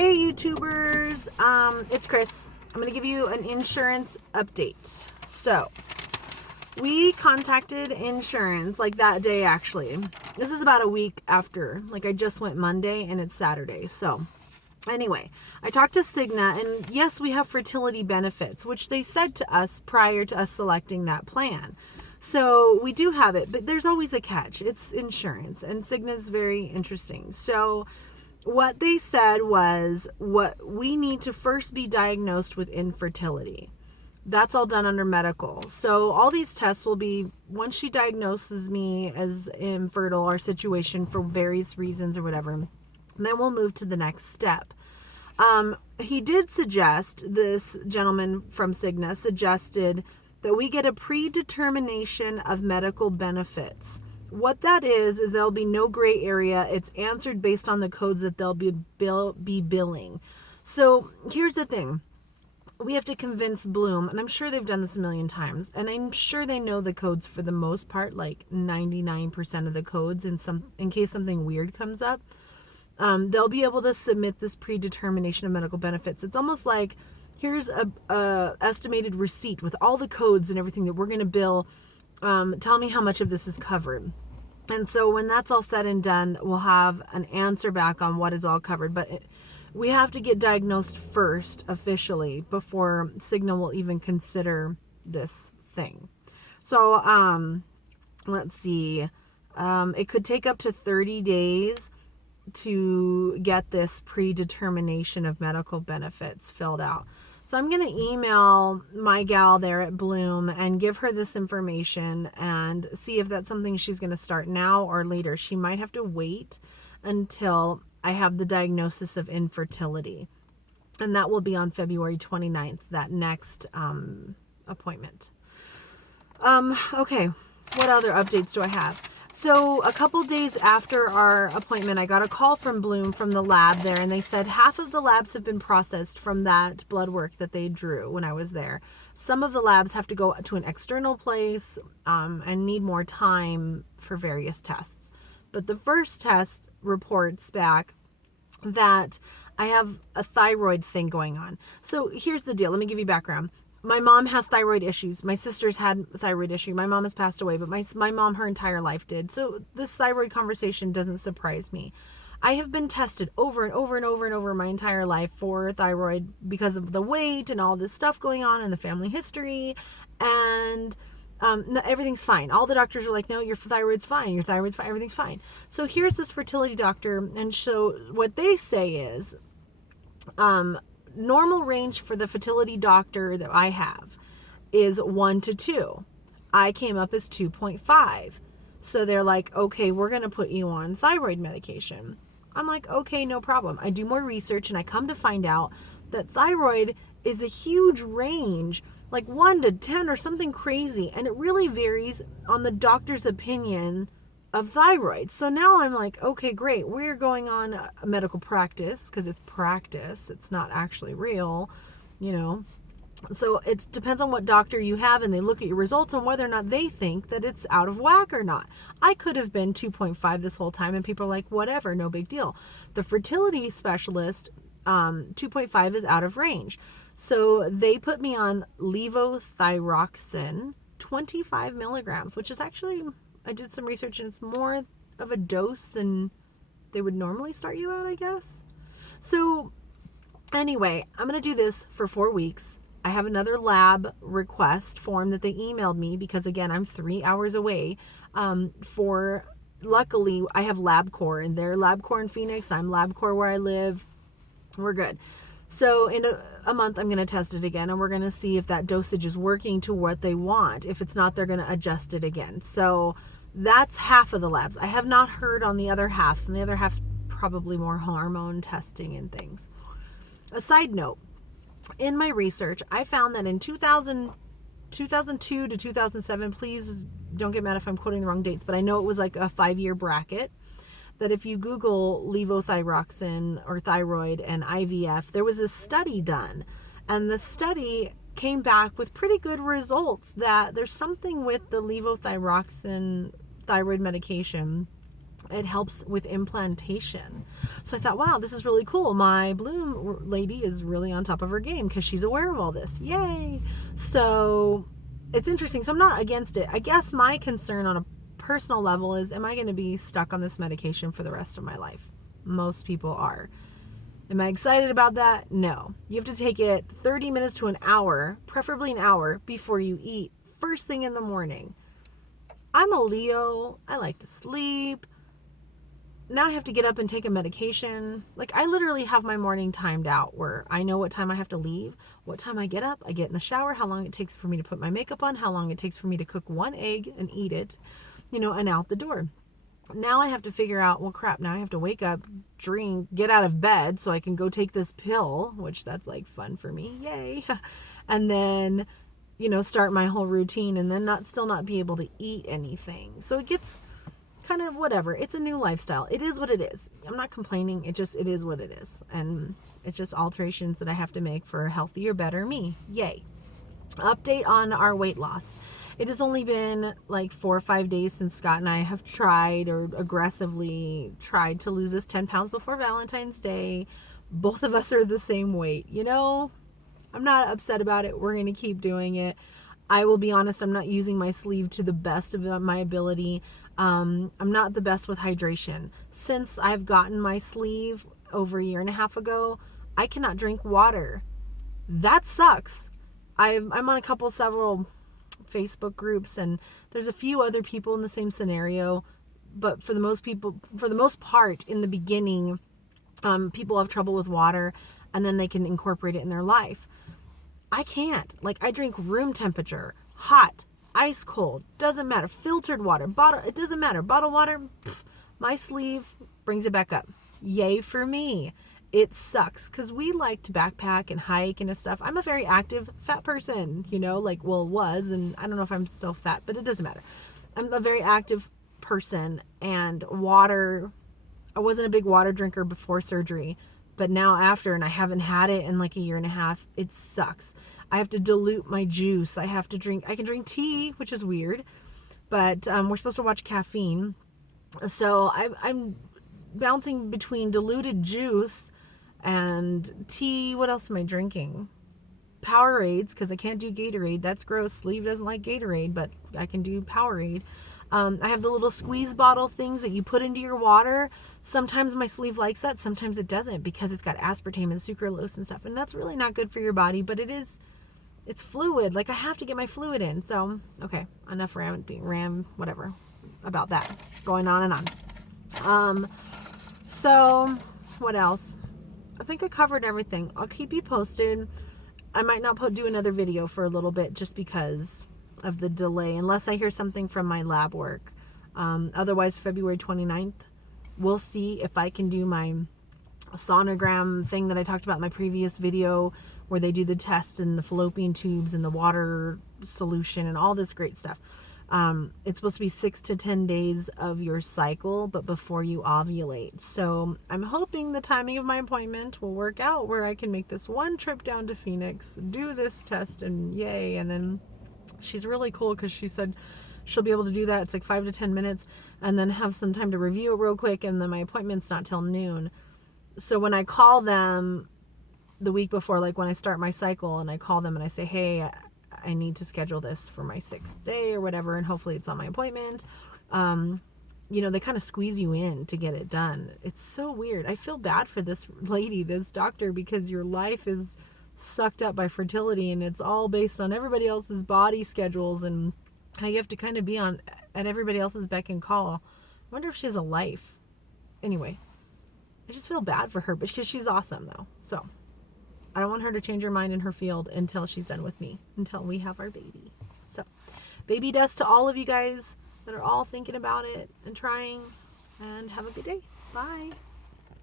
Hey YouTubers, it's Chris. I'm gonna give you an insurance update. So, we contacted insurance like that day actually. This is about a week after. Like I just went Monday and it's Saturday. So, anyway, I talked to Cigna and yes, we have fertility benefits, which they said to us prior to us selecting that plan. So, we do have it, but there's always a catch. It's insurance and Cigna's very interesting. So, what they said was what we need to first be diagnosed with infertility. That's all done under medical. So all these tests will be once she diagnoses me as infertile or situation for various reasons or whatever, then we'll move to the next step. He did suggest, this gentleman from Cigna suggested that we get a predetermination of medical benefits. What that is there'll be no gray area. It's answered based on the codes that they'll be billing. So here's the thing. We have to convince Bloom, and I'm sure they've done this a million times, and I'm sure they know the codes for the most part, like 99% of the codes, in case something weird comes up. They'll be able to submit this predetermination of medical benefits. It's almost like, here's a estimated receipt with all the codes and everything that we're going to bill. Tell me how much of this is covered. And so when that's all said and done, we'll have an answer back on what is all covered. But we have to get diagnosed first officially before Cigna will even consider this thing. So let's see. It could take up to 30 days to get this predetermination of medical benefits filled out. So I'm going to email my gal there at Bloom and give her this information and see if that's something she's going to start now or later. She might have to wait until I have the diagnosis of infertility. And that will be on February 29th, that next appointment. Okay, what other updates do I have? So a couple days after our appointment, I got a call from Bloom from the lab there, and they said half of the labs have been processed from that blood work that they drew when I was there. Some of the labs have to go to an external place and need more time for various tests. But the first test reports back that I have a thyroid thing going on. So here's the deal. Let me give you background. My mom has thyroid issues. My sister's had a thyroid issue. My mom has passed away, but my mom her entire life did. So this thyroid conversation doesn't surprise me. I have been tested over and over and over and over my entire life for thyroid because of the weight and all this stuff going on and the family history. And no, everything's fine. All the doctors are like, no, your thyroid's fine. Your thyroid's fine. Everything's fine. So here's this fertility doctor. And so what they say is, normal range for the fertility doctor that I have is 1 to 2. I came up as 2.5. So they're like, okay, we're going to put you on thyroid medication. I'm like, okay, no problem. I do more research and I come to find out that thyroid is a huge range, like 1 to 10 or something crazy. And it really varies on the doctor's opinion of thyroid. So now I'm like, okay, great. We're going on a medical practice because it's practice. It's not actually real, you know. So it depends on what doctor you have, and they look at your results on whether or not they think that it's out of whack or not. I could have been 2.5 this whole time, and people are like, whatever, no big deal. The fertility specialist, 2.5 is out of range. So they put me on levothyroxine, 25 milligrams, which is actually, I did some research and it's more of a dose than they would normally start you at, I guess. So anyway, I'm going to do this for 4 weeks. I have another lab request form that they emailed me because, again, I'm 3 hours away. Luckily, I have LabCorp, and they're LabCorp in Phoenix. I'm LabCorp where I live. We're good. So in a month, I'm going to test it again, and we're going to see if that dosage is working to what they want. If it's not, they're going to adjust it again. So that's half of the labs. I have not heard on the other half, and the other half's probably more hormone testing and things. A side note, in my research, I found that in 2002 to 2007, please don't get mad if I'm quoting the wrong dates, but I know it was like a 5-year bracket, that if you Google levothyroxine or thyroid and IVF, there was a study done. And the study came back with pretty good results that there's something with the levothyroxine thyroid medication It helps with implantation. So I thought, wow, this is really cool. My Bloom lady is really on top of her game because she's aware of all this. Yay! So it's interesting. So I'm not against it. I guess my concern on a personal level is, am I going to be stuck on this medication for the rest of my life? Most people are. Am I excited about that? No. You have to take it 30 minutes to an hour, preferably an hour, before you eat, first thing in the morning. I'm a Leo. I like to sleep. Now I have to get up and take a medication. Like, I literally have my morning timed out where I know what time I have to leave, what time I get up, I get in the shower, how long it takes for me to put my makeup on, how long it takes for me to cook one egg and eat it, and out the door. Now I have to figure out, well, crap, now I have to wake up, drink, get out of bed so I can go take this pill, which that's like fun for me. Yay. And then, start my whole routine and then still not be able to eat anything. So it gets kind of whatever. It's a new lifestyle. It is what it is. I'm not complaining. It is what it is. And it's just alterations that I have to make for a healthier, better me. Yay. Update on our weight loss. It has only been like 4 or 5 days since Scott and I have tried or aggressively tried to lose this 10 pounds before Valentine's Day. Both of us are the same weight. I'm not upset about it. We're going to keep doing it. I will be honest, I'm not using my sleeve to the best of my ability. I'm not the best with hydration. Since I've gotten my sleeve over a year and a half ago, I cannot drink water. That sucks. I'm on several Facebook groups, and there's a few other people in the same scenario, but for the most part, in the beginning, people have trouble with water, and then they can incorporate it in their life. I can't. I drink room temperature, hot, ice cold, doesn't matter. Filtered water, bottle, it doesn't matter. Bottled water, my sleeve brings it back up. Yay for me. It sucks because we like to backpack and hike and stuff. I'm a very active fat person, was, and I don't know if I'm still fat, but it doesn't matter. I'm a very active person, and water, I wasn't a big water drinker before surgery, but now after, and I haven't had it in like a year and a half, it sucks. I have to dilute my juice. I can drink tea, which is weird, but we're supposed to watch caffeine. So I'm bouncing between diluted juice and tea. What else am I drinking? Powerades, because I can't do Gatorade. That's gross. Sleeve doesn't like Gatorade, but I can do Powerade. I have the little squeeze bottle things that you put into your water. Sometimes my sleeve likes that. Sometimes it doesn't, because it's got aspartame and sucralose and stuff. And that's really not good for your body, but it's fluid. I have to get my fluid in. So, okay, enough whatever about that. Going on and on. So what else? I think I covered everything. I'll keep you posted. I might not do another video for a little bit just because of the delay, unless I hear something from my lab work. Otherwise, February 29th, we'll see if I can do my sonogram thing that I talked about in my previous video, where they do the test and the fallopian tubes and the water solution and all this great stuff. It's supposed to be 6 to 10 days of your cycle, but before you ovulate. So I'm hoping the timing of my appointment will work out where I can make this one trip down to Phoenix, do this test, and yay. And then she's really cool because she said she'll be able to do that. It's like 5 to 10 minutes, and then have some time to review it real quick. And then my appointment's not till noon. So when I call them the week before, when I start my cycle, and I call them and I say, hey, I need to schedule this for my 6th day or whatever, and hopefully it's on my appointment. They kind of squeeze you in to get it done. It's so weird. I feel bad for this lady, this doctor, because your life is sucked up by fertility, and it's all based on everybody else's body schedules and how you have to kind of be at everybody else's beck and call. I wonder if she has a life. Anyway, I just feel bad for her, because she's awesome though. So I don't want her to change her mind in her field until she's done with me, until we have our baby. So, baby dust to all of you guys that are all thinking about it and trying, and have a good day. Bye.